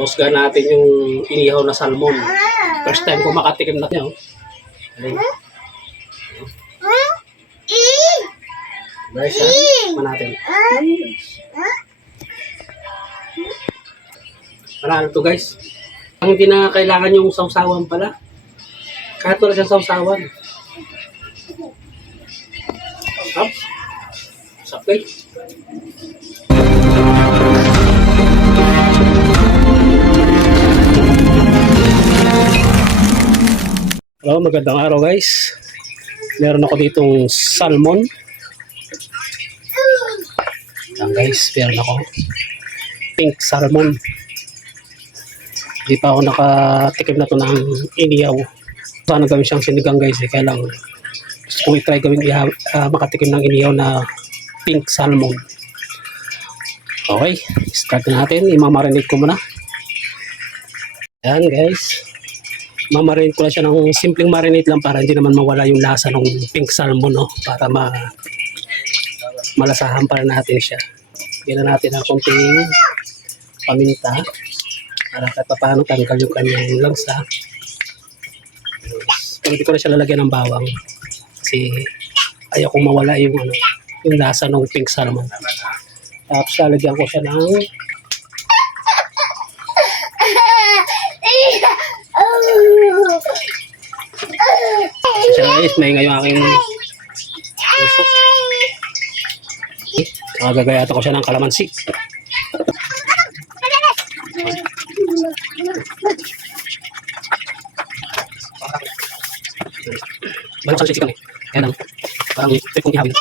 Husga natin yung inihaw na salmon. First time ko makatikim na niya. Guys, natin. Panalo to guys. Ang hindi na kailangan yung sausawan pala. Kahit wala siyang sausawan. Up. Sapay. Hello, magandang araw guys. Meron ako ditong salmon. Yan guys, meron ako pink salmon. Hindi pa ako nakatikim na to ng inihaw. Sana gawin siyang sinigang guys, kaya lang gusto kong i-try gawin makatikim ng inihaw na pink salmon. Okay, start natin. Imamarinate ko muna. Yan guys, mamarinate ko lang siya ng simpleng marinate lang para hindi naman mawala yung lasa ng pink salmon, no? Para malasahan pa natin siya. Bigyan natin ng konting paminta para kahit paano tanggal yung kanyang langsa. Pero hindi ko na siya lalagyan ng bawang kasi ayaw kong mawala yung lasa ng pink salmon. Tapos lalagyan ko siya ng siya guys, may ngayon aking puso. Gagayatan ko siya ng kalamansi. Balak sa sisikan eh. Kaya lang, parang trip kong ihawin.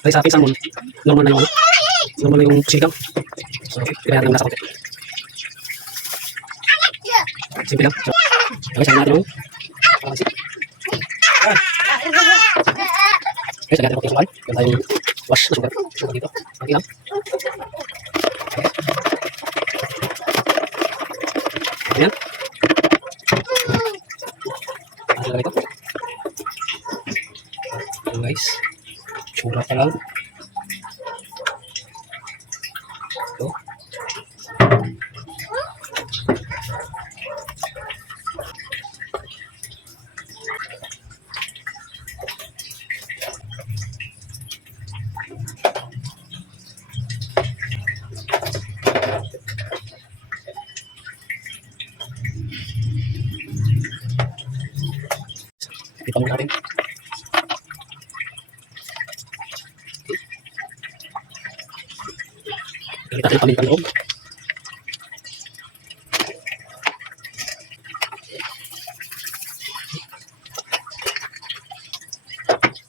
Kaya sa ating salmon, normal na yung sisikan. So, kaya natin yung nasa konti. Simple lang. So, sabi natin yung kalamansi. Guys, agad natin yung sukan. Kaya tayong wash na sugar. Sugar dito. Lagi lang. Ayan. Ayan lang ito. Ayan guys. Sura pa lang. Ito. Ito muna natin. Kita natin paminta loob.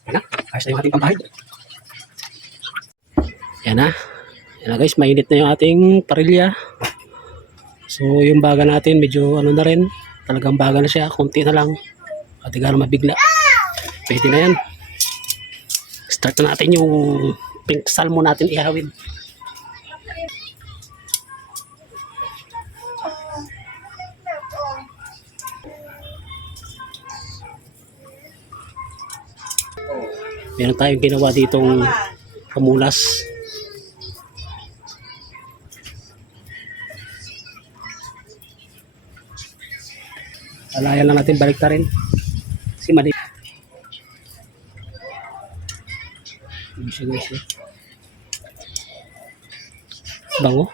Yan na. Ayos na yung ating pampahid. Yan na. Yan na guys. Mainit na yung ating parilya. So yung baga natin medyo na rin. Talagang baga na siya. Kunti na lang. At di gano'ng mabigla. Pwede na yan. Start na natin yung pink salmon natin ihawin. Meron tayong ginawa ditong pamulas. Alayan lang natin, balik ta rin. Kasi mali. Bango.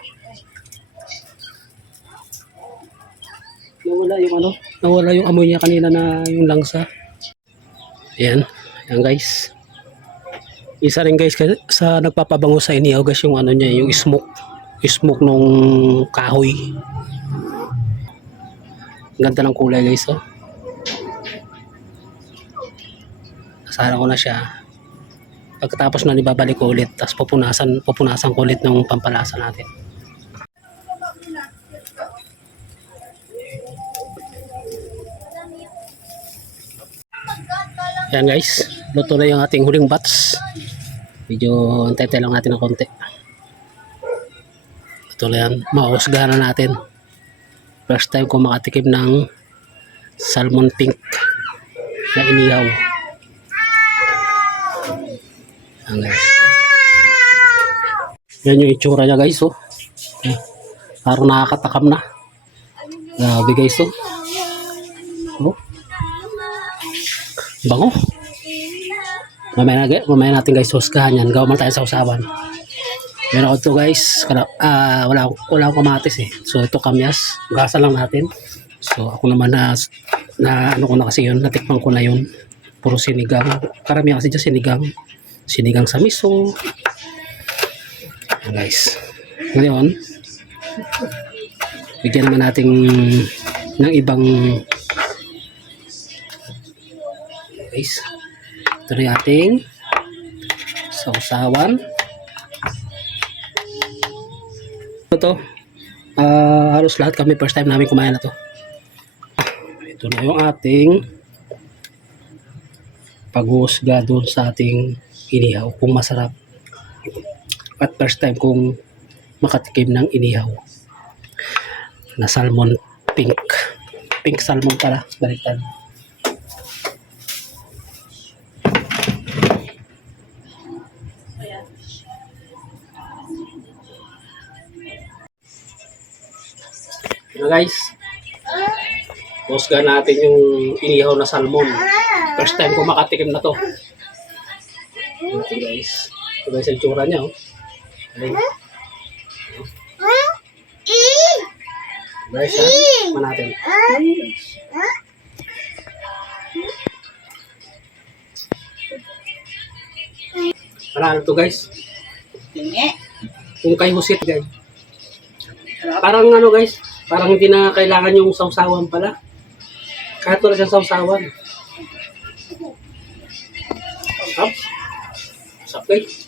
Nawala yung amoy niya kanina na yung langsa. Ayan. Ayan guys. Isa rin guys sa nagpapabango sa inihaw guys yung niya, yung smoke nung kahoy. Ganda ng kulay guys, oh. Nasara ko na siya. Pagkatapos na ibabalik ko ulit, tapos pupunasan ko ulit ng pampalasa natin. Yan guys, luto na yung ating huling batch. Medyo antay-tay lang natin ng konti. Luto na yan, mahusgahan na natin. First time ko makatikim ng salmon pink na inihaw. Yan guys. Yan yung itsura niya guys, oh. Parang nakakatakam na. Grabe guys to. Oh. Bango. Mamaya natin guys huskahan yan. Gawa man tayo sa usawan. Meron ko to guys. Wala akong kamatis eh. So ito kamyas. Gasa lang natin. So ako naman na ano ko na kasi yun. Natikman ko na yun. Puro sinigang. Karamihan kasi dyan sinigang. Sinigang sa miso. Guys. Ngayon, bigyan naman natin ng ibang guys. Ito na yung ating sausawan. Ito, halos lahat kami first time namin kumain na to. Ito na yung ating paghuhusga doon sa ating inihaw kung masarap. At first time kong makatikim ng inihaw na salmon pink. Pink salmon pala, baliktad. Ito guys, husga natin yung inihaw na salmon. First time ko makatikim na to. Ito guys, ito guys ang tsura niya. Oh. Guys, ha? Natin. Ano to guys? Kung kay husit guys. Parang ano guys, parang hindi na kailangan yung sausawan pala. Kahit wala siyang sausawan. Sarap. Sarap guys.